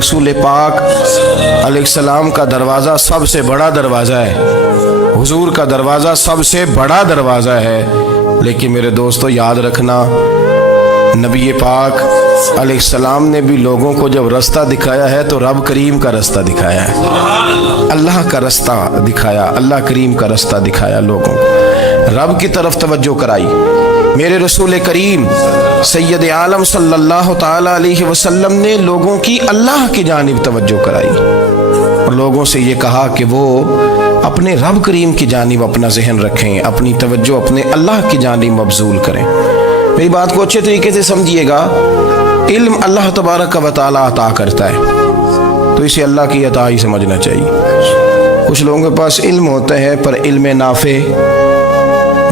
रसूल पाक अलैहिस्सलाम का दरवाज़ा सबसे बड़ा दरवाज़ा है, हुजूर का दरवाज़ा सबसे बड़ा दरवाज़ा है। लेकिन मेरे दोस्तों याद रखना, नबी पाक अलैहिस्सलाम ने भी लोगों को जब रास्ता दिखाया है तो रब करीम का रास्ता दिखाया है, अल्लाह का रास्ता दिखाया, अल्लाह करीम का रास्ता दिखाया, लोगों को रब की तरफ तवज्जो कराई। मेरे रसूल करीम सैयद आलम सल्लल्लाहु ताला अलैहि वसल्लम ने लोगों की अल्लाह की जानिब तवज्जो कराई और लोगों से ये कहा कि वो अपने रब करीम की जानिब अपना जहन रखें, अपनी तवज्जो अपने अल्लाह की जानिब मबजूल करें। मेरी बात को अच्छे तरीके से समझिएगा, इल्म अल्लाह तबारक व तआला अता करता है तो इसे अल्लाह की अता ही समझना चाहिए। कुछ लोगों के पास इल्म होता है पर इल्म नाफे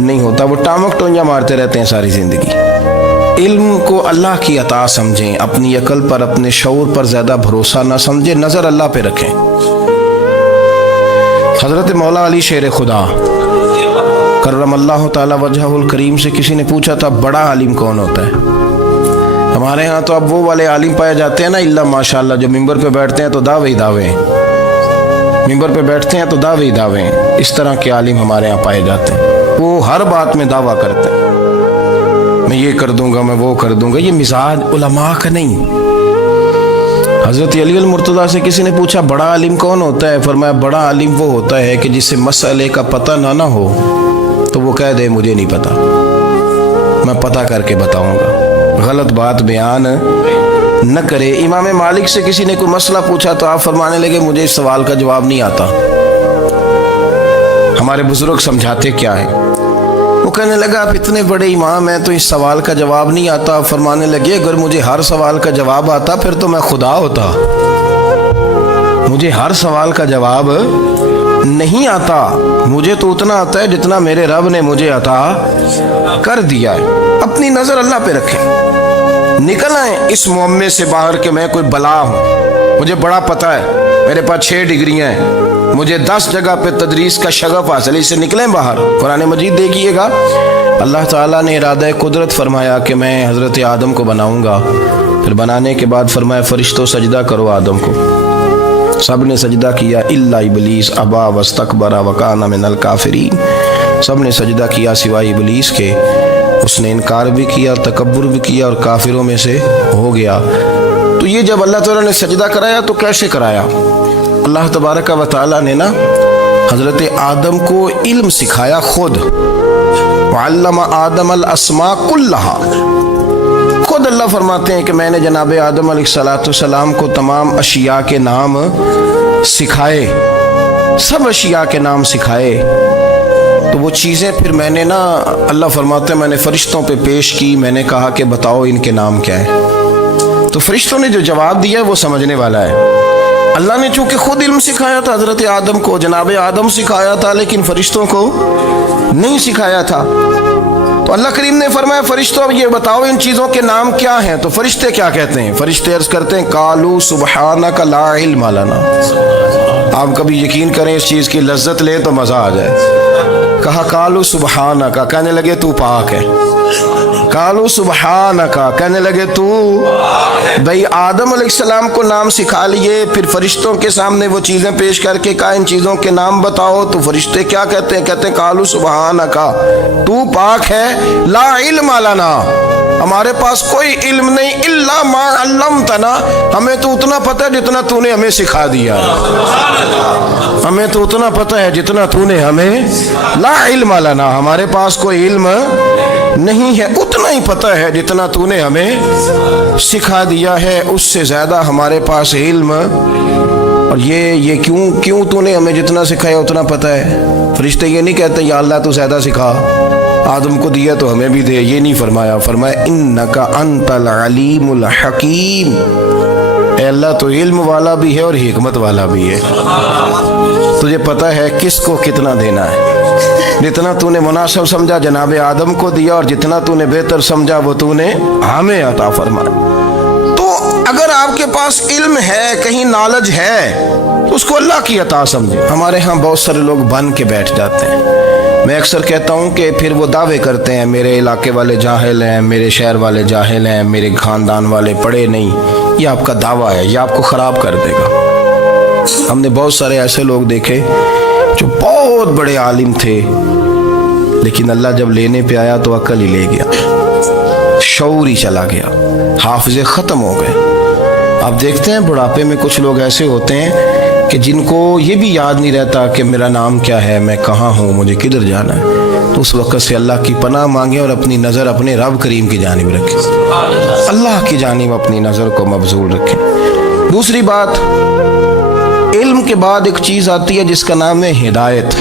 नहीं होता, वो टामक टोंजा मारते रहते हैं सारी ज़िंदगी। इल्म को अल्लाह की अता समझें, अपनी अकल पर अपने शऊर पर ज़्यादा भरोसा ना समझें, नज़र अल्लाह पे रखें। हज़रत मौला अली शेर खुदा करमल्लाहु ताला वजहुल करीम से किसी ने पूछा था बड़ा आलिम कौन होता है। हमारे यहाँ तो अब वो वाले आलिम पाए जाते हैं ना, इल्ला माशाअल्लाह, जो मिंबर पे बैठते हैं तो दावे ही दावे, मिंबर पे बैठते हैं तो दावे ही दावे, इस तरह के आलिम हमारे यहाँ पाए जाते हैं। वो हर बात में दावा करते हैं, मैं ये कर दूंगा, मैं वो कर दूंगा। ये मिजाज उलमा का नहीं। हज़रत अली अल मुर्तज़ा से किसी ने पूछा बड़ा आलिम कौन होता है, फरमाया बड़ा आलिम वो होता है कि जिसे मसले का पता ना हो तो वो कह दे मुझे नहीं पता, मैं पता करके बताऊंगा, गलत बात बयान न करे। इमाम मालिक से किसी ने कोई मसला पूछा तो आप फरमाने लगे मुझे इस सवाल का जवाब नहीं आता, हमारे बुजुर्ग समझाते क्या है। वो कहने लगा आप इतने बड़े इमाम हैं तो इस सवाल का जवाब नहीं आता। फरमाने लगे अगर मुझे हर सवाल का जवाब आता फिर तो मैं खुदा होता, मुझे हर सवाल का जवाब नहीं आता, मुझे तो उतना आता है जितना मेरे रब ने मुझे अता कर दिया है। अपनी नज़र अल्लाह पे रखें, निकल आए इस मुअम्मे से बाहर के मैं कोई बला हूँ, मुझे बड़ा पता है, मेरे पास 6 डिग्रियाँ हैं, मुझे 10 जगह पे तदरीस का शगफ हासिल है, इससे निकलें बाहर। कुरान मजीद देखिएगा, अल्लाह ताला ने इरादा कुदरत फरमाया कि मैं हज़रत आदम को बनाऊंगा, फिर बनाने के बाद फरमाया फरिश्तों सजदा करो आदम को। सब ने सजदा किया इल्ला इबलीस अबा वस्तकबरा वकाना मिनल काफिरीन, सब ने सजदा किया सिवाय इबलीस के, उसने इनकार भी किया, तकब्बुर भी किया और काफिरों में से हो गया। तो ये जब अल्लाह ताला ने सजदा कराया तो कैसे कराया? अल्लाह तबारक व तआला ने ना हज़रत आदम को इल्म सिखाया खुद, वअल्लम आदम अल अस्मा कुल्लहा। खुद अल्लाह फरमाते हैं कि मैंने जनाब आदम अलैहिस्सलाम को तमाम अशिया के नाम सिखाए, सब अशिया के नाम सिखाए। तो वो चीज़ें फिर मैंने ना, अल्लाह फरमाते हैं मैंने फरिश्तों पे पेश की, मैंने कहा कि बताओ इनके नाम क्या है। तो फरिश्तों ने जो जवाब दिया वो समझने वाला है। अल्लाह ने चूंकि खुद इल्म सिखाया था हज़रत आदम को, जनाब आदम सिखाया था, लेकिन फरिश्तों को नहीं सिखाया था। तो अल्लाह करीम ने फरमाया फरिश्तों अब ये बताओ इन चीज़ों के नाम क्या हैं। तो फरिश्ते क्या कहते हैं? फरिश्ते अर्ज़ करते हैं कालू सुबहानका ला इल्म लना। आप कभी यकीन करें इस चीज़ की लज्जत लें तो मज़ा आ जाए। कहा कालू सुबहानका, कहने लगे तू पाक है। कालू सुबहानका, कहने लगे तू, भाई आदम अलैहिस्सलाम को नाम सिखा लिए, फिर फरिश्तों के सामने वो चीज़ें पेश करके कहा इन चीज़ों के नाम बताओ। तो फरिश्ते क्या कहते हैं? कहते हैं कालू सुबहानका, तू पाक है, ला इल्म लना, हमारे पास कोई इल्म नहीं, इल्ला मा अल्लमतना, हमें तो उतना पता है जितना तूने हमें सिखा दिया, हमें तो उतना पता है जितना तूने हमें, ला इल्म लना, हमारे पास कोई इल्म नहीं है, उतना ही पता है जितना तूने हमें सिखा दिया है, उससे ज़्यादा हमारे पास इल्म। और ये क्यों तूने हमें जितना सिखाया उतना पता है? फरिश्ते ये नहीं कहते या अल्लाह तू ज़्यादा सिखा, आदम को दिया तो हमें भी दे, ये नहीं फरमाया। फरमाया इन्नका अंतल अलीमुल हकीम, अल्लाह तो इल्म वाला भी है और हिकमत वाला भी है, तुझे पता है किसको कितना देना है। जितना तूने मुनासिब समझा जनाब आदम को दिया और जितना तूने बेहतर समझा वो तूने हमें अता फरमाया। तो अगर आपके पास इल्म है, कहीं नॉलेज है, तो उसको अल्लाह की अता समझे। हमारे यहाँ बहुत सारे लोग बन के बैठ जाते हैं, میں اکثر کہتا ہوں کہ پھر وہ دعوے کرتے ہیں میرے علاقے والے جاہل ہیں، میرے شہر والے جاہل ہیں، میرے خاندان والے پڑھے نہیں. یہ آپ کا دعویٰ ہے، یہ آپ کو خراب کر دے گا. ہم نے بہت سارے ایسے لوگ دیکھے جو بہت بڑے عالم تھے، لیکن اللہ جب لینے پہ آیا تو عقل ہی لے گیا، شعور ہی چلا گیا، حافظے ختم ہو گئے. آپ دیکھتے ہیں بڑھاپے میں کچھ لوگ ایسے ہوتے ہیں کہ جن کو یہ بھی یاد نہیں رہتا کہ میرا نام کیا ہے، میں کہاں ہوں، مجھے کدھر جانا ہے. تو اس وقت سے اللہ کی پناہ مانگیں اور اپنی نظر اپنے رب کریم کی جانب رکھیں، اللہ کی جانب اپنی نظر کو مبذول رکھیں. دوسری بات، علم کے بعد ایک چیز آتی ہے جس کا نام ہے ہدایت،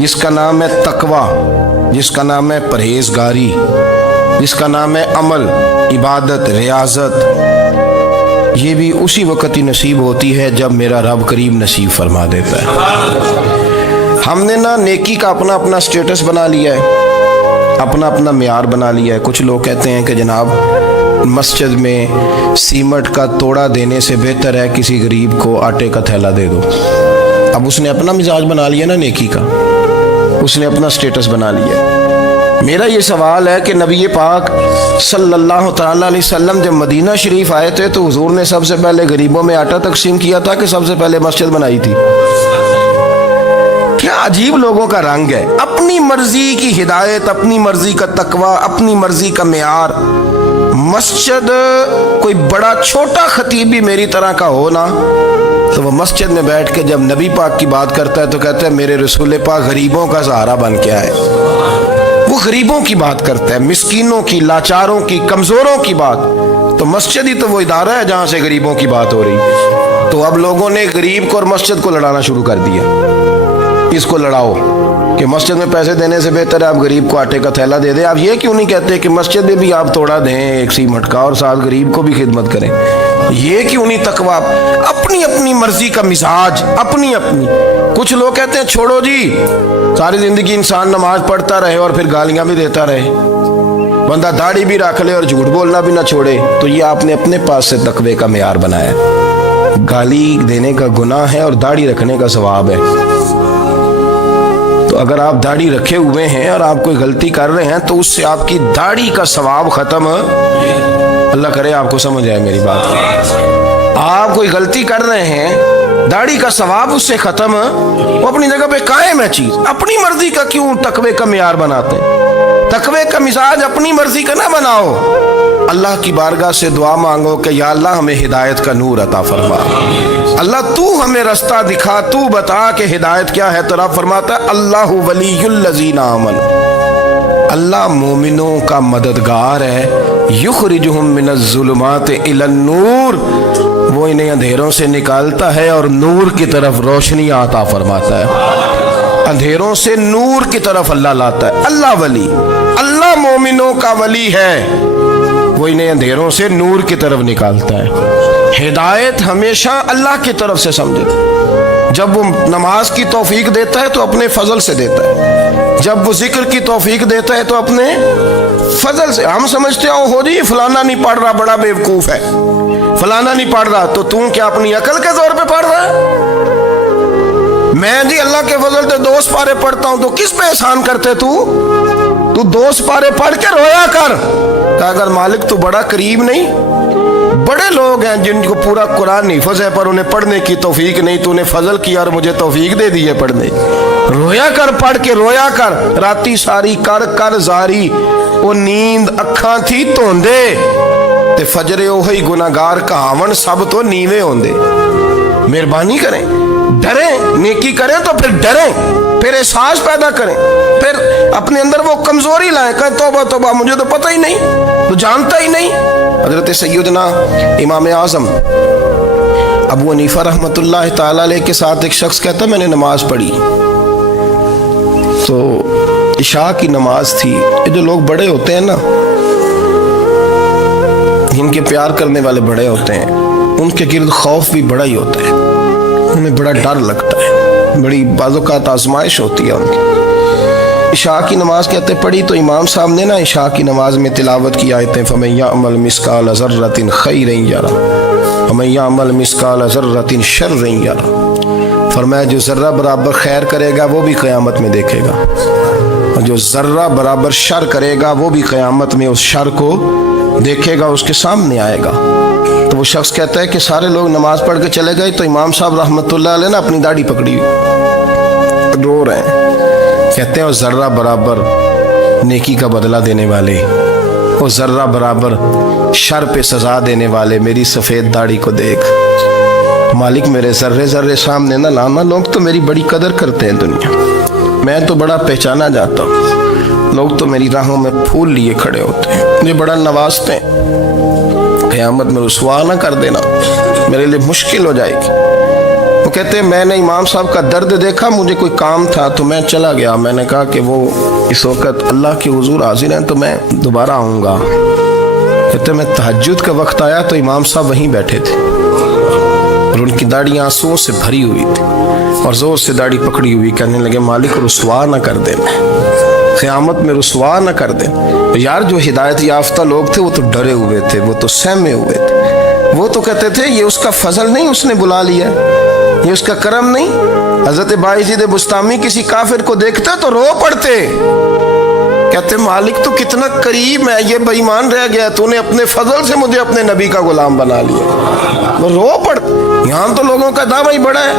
جس کا نام ہے تقویٰ، جس کا نام ہے پرہیزگاری، جس کا نام ہے عمل، عبادت، ریاضت. یہ بھی اسی وقت ہی نصیب ہوتی ہے جب میرا رب کریم نصیب فرما دیتا ہے. ہم نے نا نیکی کا اپنا اپنا سٹیٹس بنا لیا ہے، اپنا اپنا معیار بنا لیا ہے. کچھ لوگ کہتے ہیں کہ جناب مسجد میں سیمنٹ کا توڑا دینے سے بہتر ہے کسی غریب کو آٹے کا تھیلا دے دو. اب اس نے اپنا مزاج بنا لیا نا نیکی کا، اس نے اپنا سٹیٹس بنا لیا. میرا یہ سوال ہے کہ نبی پاک صلی اللہ تعالیٰ علیہ وسلم جب مدینہ شریف آئے تھے تو حضور نے سب سے پہلے غریبوں میں آٹا تقسیم کیا تھا کہ سب سے پہلے مسجد بنائی تھی؟ کیا عجیب لوگوں کا رنگ ہے، اپنی مرضی کی ہدایت، اپنی مرضی کا تقویٰ، اپنی مرضی کا معیار. مسجد کوئی بڑا چھوٹا خطیب بھی میری طرح کا ہو نا تو وہ مسجد میں بیٹھ کے جب نبی پاک کی بات کرتا ہے تو کہتا ہے میرے رسول پاک غریبوں کا سہارا بن کے آئے. وہ غریبوں کی بات کرتا ہے، مسکینوں کی، لاچاروں کی، کمزوروں کی بات. تو مسجد ہی تو وہ ادارہ ہے جہاں سے غریبوں کی بات ہو رہی. تو اب لوگوں نے غریب کو اور مسجد کو لڑانا شروع کر دیا. اس کو لڑاؤ کہ مسجد میں پیسے دینے سے بہتر ہے آپ غریب کو آٹے کا تھیلا دے دیں. آپ یہ کیوں نہیں کہتے کہ مسجد میں بھی آپ توڑا دیں ایک سیمنٹ کا اور ساتھ غریب کو بھی خدمت کریں؟ یہ کیوں نہیں تقویٰ؟ اپنی اپنی مرضی کا مزاج، اپنی اپنی. کچھ لوگ کہتے ہیں چھوڑو جی، ساری زندگی انسان نماز پڑھتا رہے اور پھر گالیاں بھی دیتا رہے، بندہ داڑھی بھی رکھ لے اور جھوٹ بولنا بھی نہ چھوڑے. تو یہ آپ نے اپنے پاس سے تقوی کا معیار بنایا. گالی دینے کا گناہ ہے اور داڑھی رکھنے کا ثواب ہے. تو اگر آپ داڑھی رکھے ہوئے ہیں اور آپ کوئی غلطی کر رہے ہیں تو اس سے آپ کی داڑھی کا ثواب ختم. اللہ کرے آپ کو سمجھ آئے میری بات. آپ کوئی غلطی کر رہے ہیں، داڑھی کا ثواب اس سے ختم، وہ اپنی جگہ پہ قائم ہے چیز. اپنی مرضی کا کیوں تقوی کا معیار بناتے ہیں؟ تقوی کا مزاج اپنی مرضی کا نہ بناؤ. اللہ کی بارگاہ سے دعا مانگو کہ یا اللہ ہمیں ہدایت کا نور عطا فرما. اللہ تو ہمیں رستہ دکھا، تو بتا کہ ہدایت کیا ہے. تو رب فرماتا ہے اللہ ولی الذین آمنوا، اللہ مومنوں کا مددگار ہے. یخرجہم من الظلمات الی النور، وہ انہیں اندھیروں سے نکالتا ہے اور نور کی طرف روشنی عطا فرماتا ہے. اندھیروں سے نور کی طرف اللہ لاتا ہے. اللہ ولی، اللہ مومنوں کا ولی ہے، وہ انہیں اندھیروں سے نور کی طرف نکالتا ہے. ہدایت ہمیشہ اللہ کی طرف سے سمجھے. جب وہ نماز کی توفیق دیتا ہے تو اپنے فضل سے دیتا ہے، جب وہ ذکر کی توفیق دیتا ہے تو اپنے فضل سے. ہم سمجھتے ہو جی فلانا نہیں پڑھ رہا بڑا بیوقوف ہے، فلانا نہیں پڑھ رہا، تو تم کیا اپنی عقل کے زور پہ پڑھ رہا ہے؟ میں جی اللہ کے فضل سے 2 پارے پڑھتا ہوں، تو کس پہ احسان کرتے تو 2 پارے پڑھ کے رویا کر. کہ اگر مالک تو بڑا قریب نہیں؟ بڑے لوگ ہیں جن کو پورا قرآن حفظ ہے پر انہیں پڑھنے کی توفیق نہیں، تو انہیں فضل کیا اور مجھے توفیق دے دی ہے پڑھنے. رویا کر، پڑھ کے رویا کر. راتی ساری کر کر زاری، وہ نیند اکھاں تھی توندے تے فجرے اوہی گناہگار کہاون سب تو نیوے ہوندے. مہربانی کریں، ڈریں، نیکی کریں تو پھر ڈریں، پھر احساس پیدا کریں، پھر اپنے اندر وہ کمزوری لائیں کہ توبہ توبہ مجھے تو پتہ ہی نہیں، تو جانتا ہی نہیں. حضرت سیدنا امام اعظم ابو حنیفہ رحمۃ اللہ تعالیٰ علیہ کے ساتھ ایک شخص کہتا ہے میں نے نماز پڑھی تو عشاء کی نماز تھی. یہ جو لوگ بڑے ہوتے ہیں نا، جن کے پیار کرنے والے بڑے ہوتے ہیں، ان کے گرد خوف بھی بڑا ہی ہوتا ہے، انہیں بڑا ڈر لگتا ہے، بڑی بعض اوقات آزمائش ہوتی ہے ان کی. عشاء کی نماز کہتے پڑھی تو امام صاحب نے نا عشاء کی نماز میں تلاوت کی آیتیں فَمَن يَعْمَلْ مِثْقَالَ ذَرَّةٍ خَيْرًا يَرَهُ وَمَن يَعْمَلْ مِثْقَالَ ذَرَّةٍ شَرًّا يَرَهُ. फरमाया जो ज़र्रा बराबर खैर करेगा वो भी क़यामत में देखेगा, और जो ज़र्रा बराबर शर करेगा वो भी क़यामत में उस शर को देखेगा, उसके सामने आएगा। तो वो शख्स कहता है कि सारे लोग नमाज पढ़ के चले गए तो इमाम साहब रहमतुल्लाह अलैह ने अपनी दाढ़ी पकड़ी, रो रहे हैं। कहते हैं वो ज़र्रा बराबर नेकी का बदला देने वाले, वो ज़र्रा बराबर शर पे सज़ा देने वाले मेरी सफ़ेद दाढ़ी को देख। मालिक मेरे ज़र्रे ज़र्रे सामने ना लाना, लोग तो मेरी बड़ी कदर करते हैं दुनिया, मैं तो बड़ा पहचाना जाता हूँ, लोग तो मेरी राहों में फूल लिए खड़े होते हैं, मुझे बड़ा नवाजते हैं, क़यामत में रुसवा ना कर देना, मेरे लिए मुश्किल हो जाएगी। वो कहते हैं मैंने इमाम साहब का दर्द देखा, मुझे कोई काम था तो मैं चला गया, मैंने कहा कि वो इस वक्त अल्लाह के हुजूर हाजिर हैं तो मैं दोबारा आऊँगा। कहते मैं तहज्जुद का वक्त आया तो इमाम साहब वहीं बैठे थे और उनकी दाढ़ी आंसुओं से भरी हुई थी और ज़ोर से दाढ़ी पकड़ी हुई, कहने लगे मालिक रुसवा न कर देना, क़यामत में रुसवा न कर दे। तो यार जो हिदायत याफ्ता लोग थे वो तो डरे हुए थे, वो तो सहमे हुए थे, वो तो कहते थे ये उसका फजल नहीं, उसने बुला लिया, ये उसका करम नहीं। हज़रत बायज़ीद बुस्तामी किसी काफिर को देखता तो रो पड़ते, कहते मालिक तो कितना करीब है, ये बेईमान रह गया, तूने अपने फजल से मुझे अपने नबी का गुलाम बना लिया, वो रो पड़ते। यहाँ तो लोगों का दावा ही बड़ा है,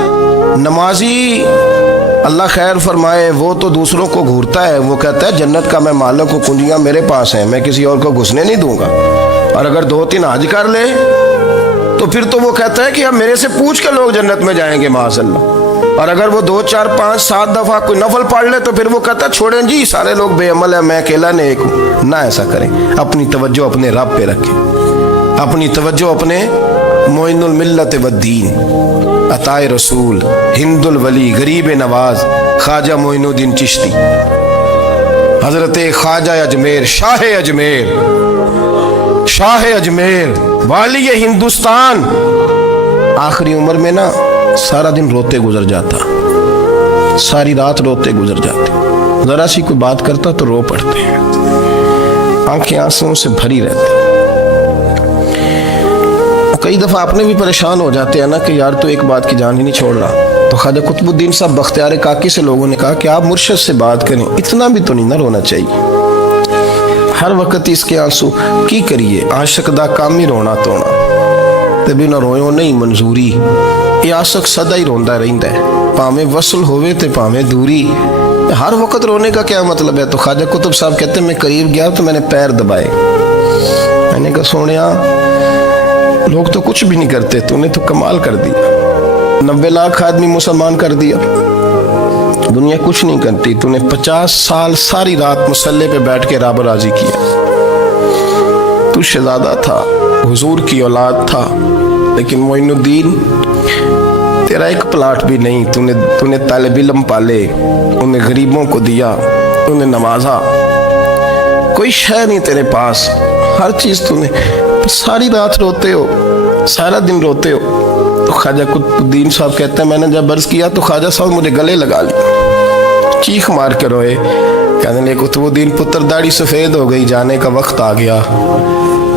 नमाजी अल्लाह खैर फरमाए वो तो दूसरों को घूरता है, वो कहता है जन्नत का मैं मालिक हूँ, कुंजियाँ मेरे पास हैं, मैं किसी और को घुसने नहीं दूंगा, और अगर 2-3 हज कर ले तो फिर तो वो कहता है कि अब मेरे से पूछ के लोग जन्नत में जाएंगे माज़अल्लाह, और अगर वो 2, 4, 5, 7 दफ़ा कोई नफल पढ़ ले तो फिर वो कहता छोड़ें जी सारे लोग बेअमल है, मैं अकेला नेक हूँ। ना ऐसा करें, अपनी तवज्जो अपने रब पे रखें, अपनी तवज्जो अपने मोइनुल मिल्लत वद्दीन अताए रसूल हिंदुल वली गरीब नवाज ख्वाजा मोइनुद्दीन चिश्ती हजरत ख्वाजा अजमेर शाह अजमेर वाली हिंदुस्तान आखिरी उम्र में ना सारा दिन रोते गुजर जाता, सारी रात रोते गुजर जाते, जरा सी कोई बात करता तो रो पड़ते हैं, आंखें आंसुओं से भरी रहती। कई दफ़ा आपने भी परेशान हो जाते हैं ना कि यार तो एक बात की जान ही नहीं छोड़ रहा। तो ख्वाजा कुतुबुद्दीन साहब बख्तियार काकी से लोगों ने कहा कि आप मुर्शिद से बात करें, इतना भी तो नहीं ना रोना चाहिए, हर वक्त इसके आंसू की करिए, आशिक दा काम ही रोना तोना ते बिना रोयो नहीं मंजूरी, ये आशिक सदा ही रोंदा रहिंदा है, भावें वसल होवे ते भावें दूरी, हर वक्त रोने का क्या मतलब है। तो ख्वाजा कुतुब साहब कहते मैं करीब गया तो मैंने पैर दबाए, मैंने कहा सोनिया लोग तो कुछ भी नहीं करते, तूने तो कमाल कर दिया, 90 लाख आदमी मुसलमान कर दिया, दुनिया कुछ नहीं करती, तूने 50 साल सारी रात मुसल्ले पे बैठ के रब राजी किया, तू शहजादा था, हुजूर की औलाद था, लेकिन मोइनुद्दीन तेरा एक प्लाट भी नहीं, तूने तालिब इल्म पाले, उन्हें गरीबों को दिया, उन्हें नवाजा, कोई शय नहीं तेरे पास, हर चीज़ तूने, सारी रात रोते हो, सारा दिन रोते हो। तो ख्वाजा कुतुबुद्दीन साहब कहते हैं मैंने जब अर्ज़ किया तो ख्वाजा साहब मुझे गले लगा लिया, चीख मार के रोए, कहने लगे कुतुबुद्दीन पुत्र दाढ़ी सफ़ेद हो गई, जाने का वक्त आ गया,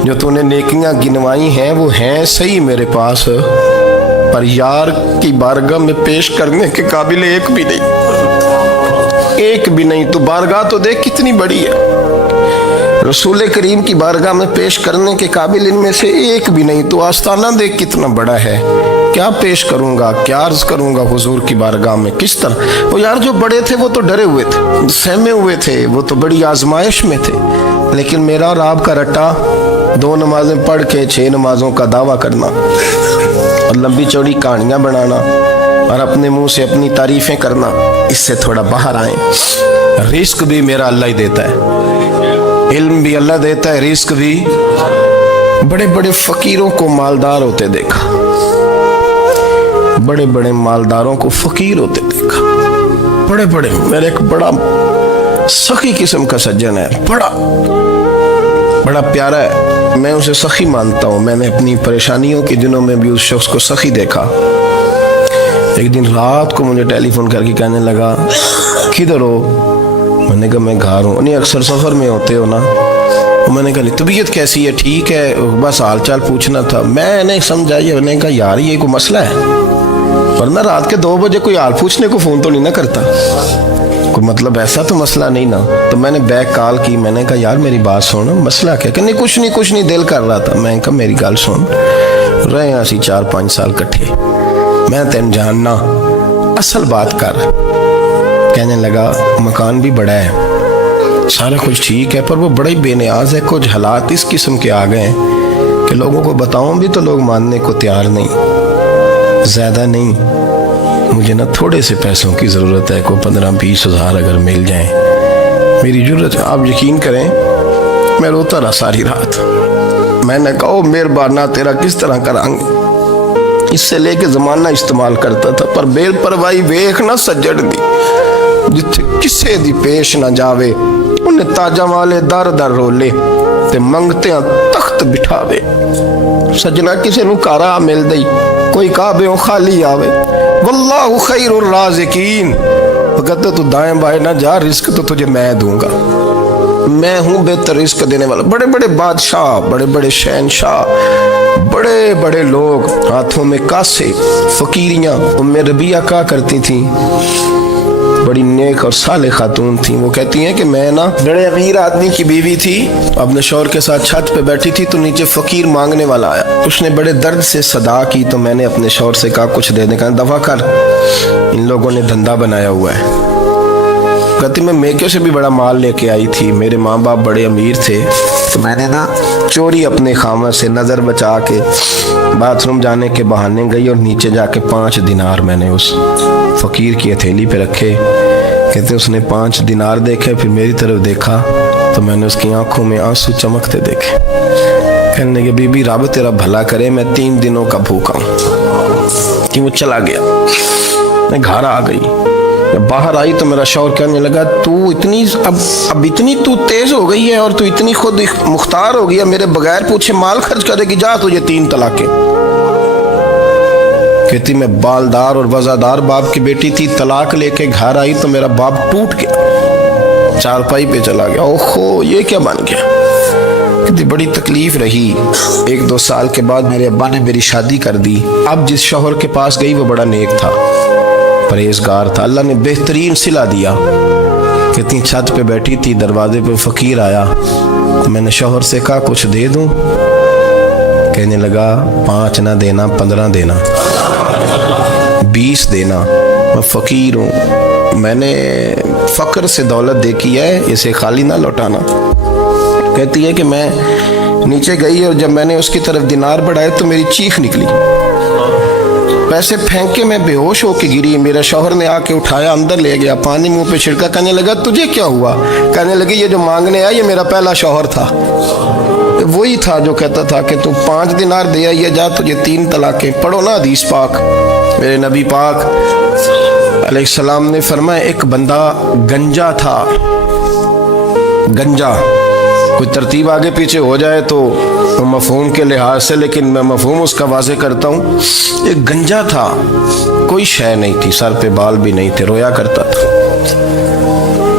जो तूने नेकियां गिनवाई हैं वो हैं सही मेरे पास, पर यार की बारगाह में पेश करने के काबिल एक भी नहीं, तू बारगाह तो देख कितनी बड़ी है, रसूल करीम की बारगाह में पेश करने के काबिल इनमें से एक भी नहीं, तो आस्ताना देख कितना बड़ा है, क्या पेश करूंगा, क्या अर्ज करूंगा हुजूर की बारगाह में, किस तरह। वो यार जो बड़े थे वो तो डरे हुए थे, सहमे हुए थे, वो तो बड़ी आजमाइश में थे, लेकिन मेरा और आपका रट्टा 2 नमाजें पढ़ के 6 नमाजों का दावा करना और लंबी चौड़ी कहानियां बनाना और अपने मुंह से अपनी तारीफें करना, इससे थोड़ा बाहर आए। रिस्क भी मेरा अल्लाह ही देता है, इल्म भी अल्लाह देता है, रिस्क भी। बड़े बड़े फकीरों को मालदार होते देखा, बड़े बड़े मालदारों को फकीर होते देखा, बड़े बड़े। मेरे एक बड़ा सखी किस्म का सज्जन है, बड़ा प्यारा है, मैं उसे सखी मानता हूँ। मैंने अपनी परेशानियों के दिनों में भी उस शख्स को सखी देखा। एक दिन रात को मुझे टेलीफोन करके कहने लगा किधर हो, मैंने कहा मैं घर हूँ। नहीं अक्सर सफ़र में होते हो ना। मैंने कहा तबीयत कैसी है, ठीक है, बस हाल चाल पूछना था। मैंने समझा, मैंने कहा यार ये कोई मसला है, वरना रात के 2 बजे कोई हाल पूछने को फ़ोन तो नहीं ना करता, कोई मतलब ऐसा तो मसला नहीं ना। तो मैंने बैक कॉल की, मैंने कहा यार मेरी बात सुन, मसला क्या? कि नहीं कुछ नहीं दिल कर रहा था। मैं कहा मेरी गल सुन, रहे असी 4-5 साल कट्ठे, मैं तेन जानना, असल बात कर। कहने लगा मकान भी बड़ा है, सारा कुछ ठीक है, पर वो बड़ा ही बेनियाज है। कुछ हालात इस किस्म के आ गए हैं कि लोगों को बताऊं भी तो लोग मानने को तैयार नहीं। ज़्यादा नहीं, मुझे ना थोड़े से पैसों की ज़रूरत है, कोई 15-20 हज़ार अगर मिल जाएं, मेरी ज़रूरत है। आप यकीन करें मैं रोता रहा सारी रात। मैंने कहा मेहरबाना तेरा किस तरह करांगे, इससे लेके ज़माना इस्तेमाल करता था, पर बेपरवाही वेख ना सज्जड़ दी, जिथे किसे दी पेश ना जावे, उन्हें ताजा वाले दर दर रोले ते मंगते तख्त बिठावे। सजना किसे नू कारा मिल दई, कोई काबे खाली आवे। वल्लाहु खैरुर राज़िकीन, कहते तू दाएं बाएं ना जा, रिस्क तो तुझे मैं दूंगा, मैं हूँ बेहतर रिस्क देने वाला। बड़े बड़े बादशाह, बड़े बड़े शहनशाह, बड़े बड़े लोग, हाथों में कासे, फकीरियाँ। उम्मे रबिया क्या करती थी, बड़ी नेक और साले खातून थी। वो कहती हैं कि मैं ना बड़े अमीर आदमी की बीवी थी, अपने शौहर के साथ छत पे बैठी थी तो नीचे फकीर मांगने वाला आया, उसने बड़े दर्द से सदा की, तो मैंने अपने शौहर से कहा कुछ दे दे। कहा दफा कर, इन लोगों ने धंधा बनाया हुआ है। कहती मैं मेके से भी बड़ा माल लेके आई थी, मेरे माँ बाप बड़े अमीर थे, तो मैंने ना चोरी अपने खामद से नज़र बचा के बाथरूम जाने के बहाने गई और नीचे जाके 5 दिनार मैंने उस फ़कीर की हथेली पे रखे। कहते उसने 5 दिनार देखे, फिर मेरी तरफ देखा तो मैंने उसकी आंखों में आंसू चमकते देखे। कहने लगे बीबी रब तेरा भला करे, मैं 3 दिनों का भूखा हूँ। कि वो चला गया, मैं घर आ गई। जब बाहर आई तो मेरा शौहर कहने लगा तू इतनी अब इतनी तू तेज हो गई है और तू इतनी खुद मुख्तार हो गई है, मेरे बगैर पूछे माल खर्च करेगी, जा तुझे 3 तलाकें। कहती मैं बालदार और वज़ादार बाप की बेटी थी, तलाक लेके घर आई तो मेरा बाप टूट गया, चारपाई पे चला गया। ओहो ये क्या बन गया। कहती बड़ी तकलीफ रही। 1-2 साल के बाद मेरे अब्बा ने मेरी शादी कर दी। अब जिस शौहर के पास गई वो बड़ा नेक था, परहेजगार था, अल्लाह ने बेहतरीन सिला दिया। कहती छत पे बैठी थी, दरवाजे पे फ़कीर आया तो मैंने शौहर से कहा कुछ दे दूं। कहने लगा 5 ना देना, 15 देना, 20 देना, मैं फ़कीर हूँ, मैंने फ़क्र से दौलत देखी है, इसे खाली ना लौटाना। कहती है कि मैं नीचे गई और जब मैंने उसकी तरफ दिनार बढ़ाए तो मेरी चीख निकली, पैसे फेंक के मैं बेहोश होके गिरी। मेरा शौहर ने आके उठाया, अंदर ले गया, पानी मुंह पे छिड़का। कहने लगा तुझे क्या हुआ? कहने लगी ये जो मांगने आया ये मेरा पहला शौहर था, वही था जो कहता था कि तू 5 दिनार दे आइए, जा तुझे 3 तलाकें। पढ़ो ना हदीस पाक, मेरे नबी पाक अलैहिस्सलाम ने फरमाया एक बंदा गंजा था। गंजा कोई तरतीब आगे पीछे हो जाए तो मफहूम के लिहाज से, लेकिन मैं मफहूम उसका वाज़े करता हूँ। एक गंजा था, कोई शय नहीं थी, सर पे बाल भी नहीं थे, रोया करता था।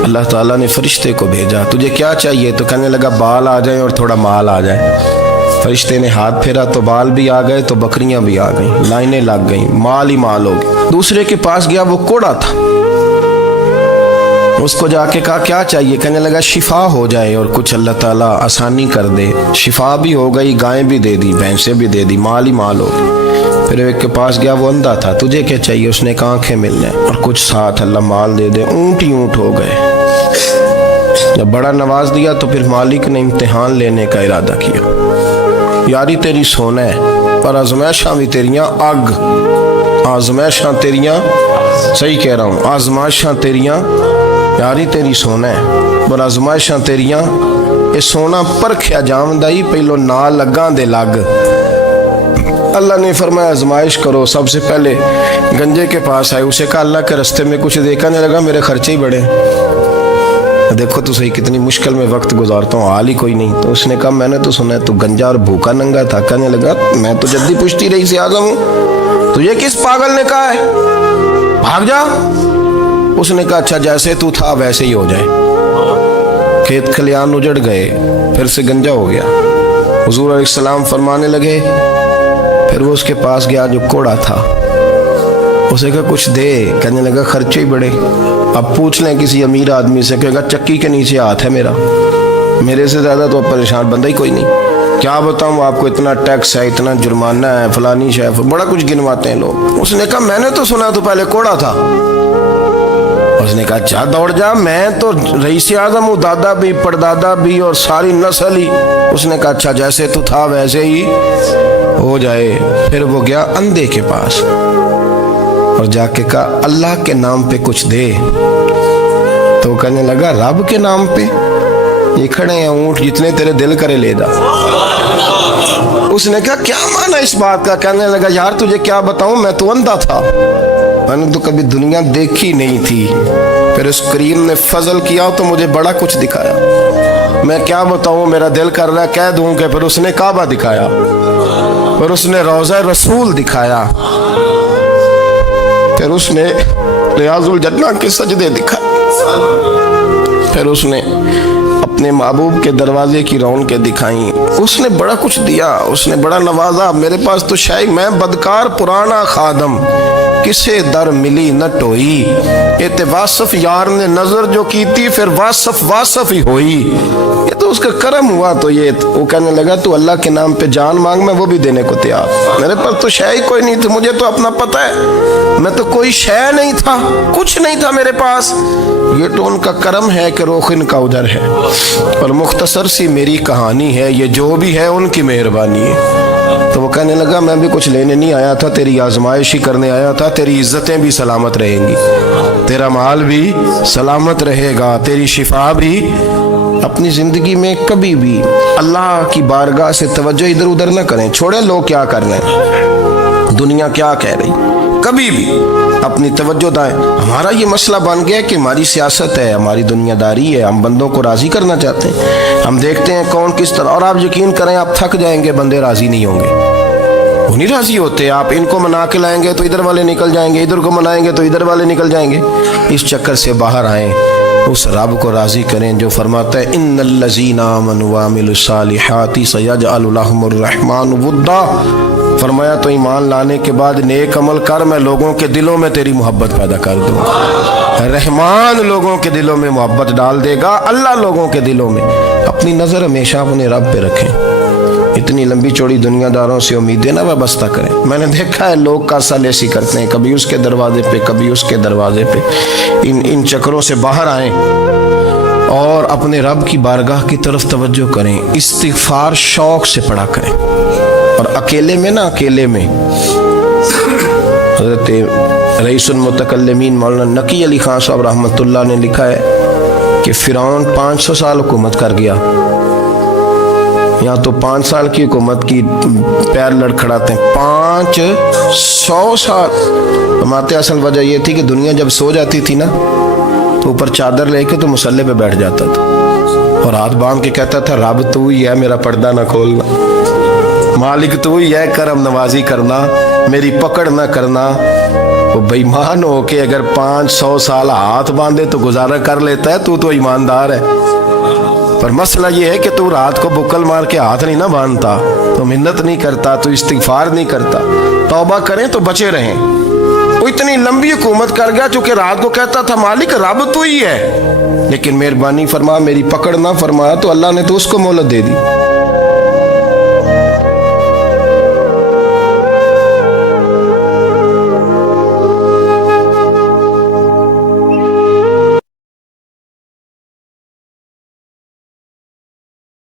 अल्लाह ताला ने फरिश्ते को भेजा, तुझे क्या चाहिए? तो कहने लगा बाल आ जाए और थोड़ा माल आ जाए। फरिश्ते ने हाथ फेरा तो बाल भी आ गए, तो बकरियां भी आ गईं, लाइनें लग गईं, माल ही माल हो गया। दूसरे के पास गया, वो कोड़ा था, उसको जाके कहा क्या चाहिए? कहने लगा शिफा हो जाए और कुछ अल्लाह ताला आसानी कर दे। शिफा भी हो गई, गायें भी दे दी, भैंसें भी दे दी, माल ही माल हो गया। फिर एक के पास गया, वो अंधा था, तुझे क्या चाहिए? उसने कहा आंखें मिलने और कुछ साथ अल्लाह माल दे दे। ऊँट ही ऊँट हो गए। जब बड़ा नवाज दिया तो फिर मालिक ने इम्तिहान लेने का इरादा किया। यारी तेरी सोना है पर आजमाइशां भी तेरियां अग, आजमाइशां तेरियां, सही कह रहा हूँ, आजमाइशां तेरियां, यारी तेरी सोना है पर आजमाइशां तेरियां, ये सोना परखिया जामदा ही पहलो ना लगा दे लग। अल्लाह ने फरमाया आजमाइश करो। सबसे पहले गंजे के पास आए, उसे कहा अल्लाह के रास्ते में कुछ देखा नहीं लगा, मेरे खर्चे ही बड़े, देखो तो सही कितनी मुश्किल में वक्त गुजारता हूँ, हाल ही कोई नहीं। तो उसने कहा मैंने तो सुना है तू गंजा और भूखा नंगा था। कहने लगा मैं तो जल्दी पुश्ती रही से आजम हूँ, तुझे किस पागल ने कहा है भाग जा? उसने कहा अच्छा जैसे तू था वैसे ही हो जाए। खेत खलियान उजड़ गए, फिर से गंजा हो गया। हुजूर अलैहिस्सलाम फरमाने लगे, फिर वो उसके पास गया जो कोड़ा था, اسے کہا کچھ دے، کہنے لگا خرچے ہی بڑے، اب پوچھ لیں کسی امیر آدمی سے، کہے گا چکی کے نیچے ہاتھ ہے میرا، میرے سے زیادہ تو اب پریشان بندہ ہی کوئی نہیں، کیا بتاؤں آپ کو، اتنا ٹیکس ہے، اتنا جرمانہ ہے، فلانی شے، بڑا کچھ گنواتے ہیں لوگ۔ اس نے کہا میں نے تو سنا تو پہلے کوڑا تھا۔ اس نے کہا جا دوڑ جا، میں تو رئیس اعظم ہوں، دادا بھی پردادا بھی اور ساری نسل ہی۔ اس نے کہا اچھا جیسے تو تھا ویسے ہی ہو جائے۔ پھر وہ گیا اندھے کے پاس اور جا کے کہا اللہ کے نام پہ کچھ دے، تو کہنے لگا رب کے نام پہ؟ یہ کھڑے ہیں اونٹ، جتنے تیرے دل کرے لے دا۔ اس نے کہا کیا معنی اس بات کا؟ کہنے لگا یار تجھے کیا بتاؤں، میں تو اندھا تھا، میں نے تو کبھی دنیا دیکھی نہیں تھی، پھر اس کریم نے فضل کیا تو مجھے بڑا کچھ دکھایا، میں کیا بتاؤں، میرا دل کر رہا ہے کہہ دوں کہ پھر اس نے کعبہ دکھایا، پھر اس نے روضہ رسول دکھایا، پھر اس نے ریاض الجنہ کے سجدے دکھائے، پھر اس نے اپنے محبوب کے دروازے کی رونقیں دکھائیں، اس نے بڑا کچھ دیا، اس نے بڑا نوازا۔ میرے پاس تو شاید میں بدکار پرانا خادم، کسے در ملی نہ ٹوئی، اے واصف یار نے نظر جو کی تھی، پھر واصف ہی ہوئی، یہ تو اس کا کرم ہوا۔ تو یہ وہ کہنے لگا تو اللہ کے نام پہ جان مانگ، میں وہ بھی دینے کو تیار، میرے پاس تو شے ہی کوئی نہیں تھی، مجھے تو اپنا پتہ ہے، میں تو کوئی شے نہیں تھا، کچھ نہیں تھا میرے پاس، یہ تو ان کا کرم ہے کہ رخ ان کا ادھر ہے، اور مختصر سی میری کہانی ہے، یہ جو بھی ہے ان کی مہربانی ہے۔ تو وہ کہنے لگا میں بھی کچھ لینے نہیں آیا تھا، تیری آزمائش ہی کرنے آیا تھا، تیری عزتیں بھی سلامت رہیں گی، تیرا مال بھی سلامت رہے گا، تیری شفا بھی۔ اپنی زندگی میں کبھی بھی اللہ کی بارگاہ سے توجہ ادھر ادھر نہ کریں، چھوڑیں لوگ کیا کر رہے ہیں، دنیا کیا کہہ رہی، کبھی بھی اپنی توجہ دائیں۔ ہمارا یہ مسئلہ بن گیا کہ ہماری سیاست ہے، ہماری دنیا داری ہے، ہم بندوں کو راضی کرنا چاہتے ہیں، ہم دیکھتے ہیں کون کس طرح، اور آپ یقین کریں آپ تھک جائیں گے، بندے راضی نہیں ہوں گے، وہ نہیں راضی ہوتے، آپ ان کو منا کے لائیں گے تو ادھر والے نکل جائیں گے، ادھر کو منائیں گے تو ادھر والے نکل جائیں گے۔ اس چکر سے باہر آئیں، اس رب کو راضی کریں جو فرماتا ہے ان الذین آمنوا وعملوا الصالحات سیجعل لهم الرحمن ودا۔ فرمایا تو ایمان لانے کے بعد نیک عمل کر، میں لوگوں کے دلوں میں تیری محبت پیدا کر دوں گا۔ رحمان لوگوں کے دلوں میں محبت ڈال دے گا، اللہ لوگوں کے دلوں میں۔ اپنی نظر ہمیشہ اپنے رب پہ رکھیں، اتنی لمبی چوڑی دنیا داروں سے امیدیں نہ وابستہ کریں۔ میں نے دیکھا ہے لوگ کاسا لیسی کرتے ہیں، کبھی اس کے دروازے پہ کبھی اس کے دروازے پہ، ان چکروں سے باہر آئیں اور اپنے رب کی بارگاہ کی طرف توجہ کریں، استغفار شوق سے پڑھا کریں، اور اکیلے میں نہ، اکیلے میں حضرت رئیس المتکلمین مولانا نقی علی خان صاحب رحمۃ اللہ نے لکھا ہے کہ فرعون 500 سال حکومت کر گیا، یہاں تو 5 سال کی حکومت کی پیر لڑکھڑاتے ہیں، 500 سال۔ فرماتے اصل وجہ یہ تھی کہ دنیا جب سو جاتی تھی نا تو اوپر چادر لے کے تو مصلے پہ بیٹھ جاتا تھا اور ہاتھ باندھ کے کہتا تھا رب تو ہی ہے، میرا پردہ نہ کھولنا، مالک تو ہی ہے، کرم نوازی کرنا، میری پکڑ نہ کرنا۔ وہ بے ایمان ہو کے اگر 500 سال ہاتھ باندھے تو گزارا کر لیتا ہے، تو ایماندار ہے، پر مسئلہ یہ ہے کہ تو رات کو بکل مار کے ہاتھ نہیں نہ باندھتا، تو منت نہیں کرتا، تو استغفار نہیں کرتا، توبہ کریں تو بچے رہیں۔ وہ اتنی لمبی حکومت کر گیا چونکہ رات کو کہتا تھا مالک رب تو ہی ہے، لیکن مہربانی فرما، میری پکڑ نہ فرمایا تو اللہ نے تو اس کو مہلت دے دی۔